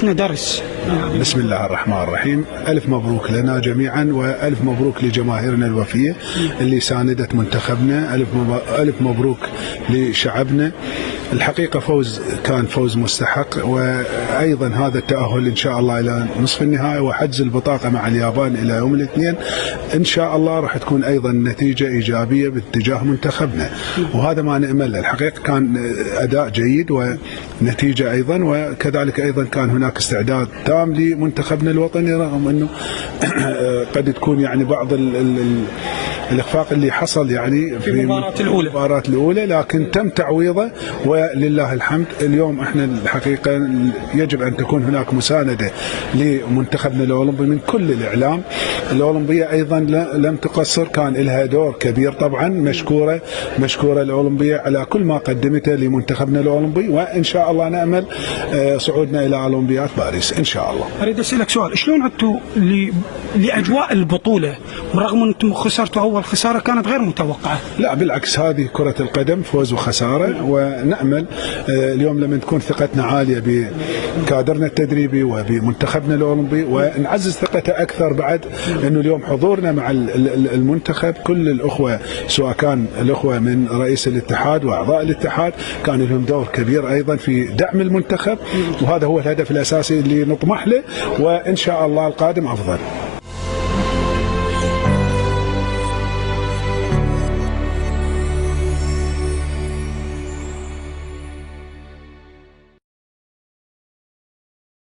درس. بسم الله الرحمن الرحيم. ألف مبروك لنا جميعا وألف مبروك لجماهيرنا الوفية اللي ساندت منتخبنا. ألف مبروك لشعبنا. الحقيقة كان فوز مستحق، وأيضا هذا التأهل إن شاء الله إلى نصف النهائي وحجز البطاقة مع اليابان إلى يوم الاثنين إن شاء الله راح تكون أيضا نتيجة إيجابية باتجاه منتخبنا، وهذا ما نأمل. الحقيقة كان أداء جيد ونتيجة أيضا، وكذلك أيضا كان هناك استعداد تام لمنتخبنا الوطني، رغم أنه قد تكون يعني بعض الإخفاق اللي حصل يعني في المباراة الأولى، لكن تم تعويضه ولله الحمد. اليوم احنا الحقيقة يجب أن تكون هناك مساندة لمنتخبنا الأولمبي من كل الإعلام. الأولمبية أيضا لم تقصر، كان لها دور كبير طبعا. مشكورة الأولمبية على كل ما قدمته لمنتخبنا الأولمبي، وإن شاء الله نأمل صعودنا إلى أولمبياد باريس إن شاء الله. أريد أسألك سؤال، شلون عدتوا لأجواء البطولة رغم أنتم خسرتوا أول خسارة كانت غير متوقعة؟ لا بالعكس، هذه كرة القدم، فوز وخسارة، ونأمل اليوم لما تكون ثقتنا عالية بكادرنا التدريبي وبمنتخبنا الأولمبي، ونعزز ثقته أكثر بعد أنه اليوم حضورنا مع المنتخب كل الأخوة، سواء كان الأخوة من رئيس الاتحاد وأعضاء الاتحاد، كان لهم دور كبير أيضا في دعم المنتخب، وهذا هو الهدف الأساسي اللي نطمح له، وإن شاء الله القادم أفضل.